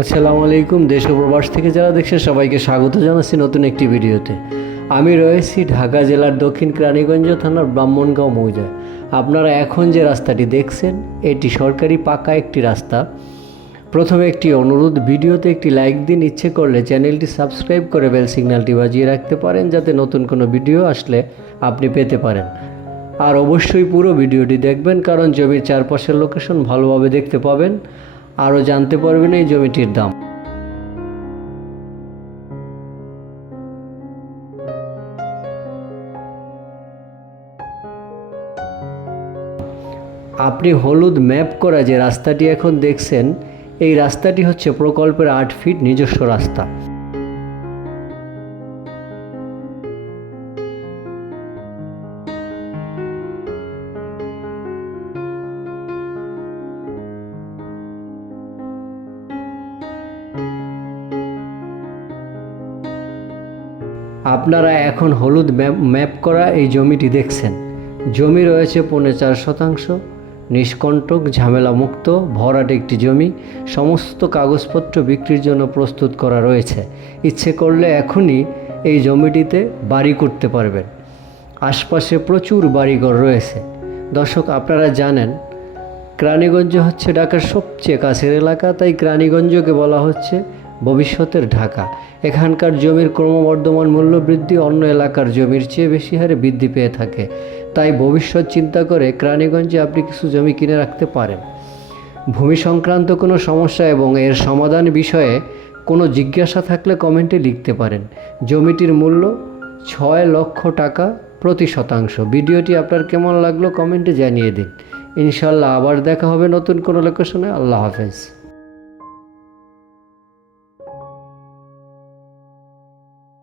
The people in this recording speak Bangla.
আসসালামু আলাইকুম, দেশ প্রবাস থেকে যারা দেখছেন সবাইকে স্বাগত জানাচ্ছি নতুন একটি ভিডিওতে। আমি রয়েছি ঢাকা জেলার দক্ষিণ কেরানীগঞ্জ থানার ব্রাহ্মণগাঁও মৌজায় আপনারা এখন যে রাস্তাটি দেখছেন, এটি সরকারি পাকা একটি রাস্তা। প্রথমে একটি অনুরোধ, ভিডিওতে একটি লাইক দিন, ইচ্ছে করলে চ্যানেলটি সাবস্ক্রাইব করে বেল সিগন্যালটি বাজিয়ে রাখতে পারেন, যাতে নতুন কোনো ভিডিও আসলে আপনি পেতে পারেন। আর অবশ্যই পুরো ভিডিওটি দেখবেন, কারণ জমির চারপাশের লোকেশন ভালোভাবে দেখতে পাবেন। আরও জানতে পারবেন এই জমিটির দাম। আপনি হলুদ ম্যাপ করা যে রাস্তাটি এখন দেখছেন, এই রাস্তাটি হচ্ছে প্রকল্পের আট ফিট নিজস্ব রাস্তা। আপনারা এখন হলুদ ম্যাপ করা এই জমিটি দেখছেন। জমি রয়েছে পৌনে চার শতাংশ। নিষ্কণ্টক ঝামেলা মুক্ত ভরাট একটি জমি। সমস্ত কাগজপত্র বিক্রির জন্য প্রস্তুত করা রয়েছে। ইচ্ছে করলে এখনই এই জমিটিতে বাড়ি করতে পারবেন। আশপাশে প্রচুর বাড়িঘর রয়েছে। দর্শক, আপনারা জানেন, ক্রানীগঞ্জ হচ্ছে ঢাকার সবচেয়ে কাছের এলাকা। তাই ক্রানীগঞ্জকে বলা হচ্ছে ভবিষ্যতের ঢাকা। এখানকার জমির ক্রমবর্ধমান মূল্য বৃদ্ধি অন্য এলাকার জমির চেয়ে বেশি হারে বৃদ্ধি পেয়ে থাকে। তাই ভবিষ্যৎ চিন্তা করে ক্রানীগঞ্জে আপনি কিছু জমি কিনে রাখতে পারেন। ভূমি সংক্রান্ত কোনো সমস্যা এবং এর সমাধান বিষয়ে কোনো জিজ্ঞাসা থাকলে কমেন্টে লিখতে পারেন। জমিটির মূল্য ছয় লক্ষ টাকা প্রতি শতাংশ। ভিডিওটি আপনার কেমন লাগল কমেন্টে জানিয়ে দিন। ইনশাল্লাহ আবার দেখা হবে নতুন কোনো লোকেশনে আল্লাহ হাফেজ।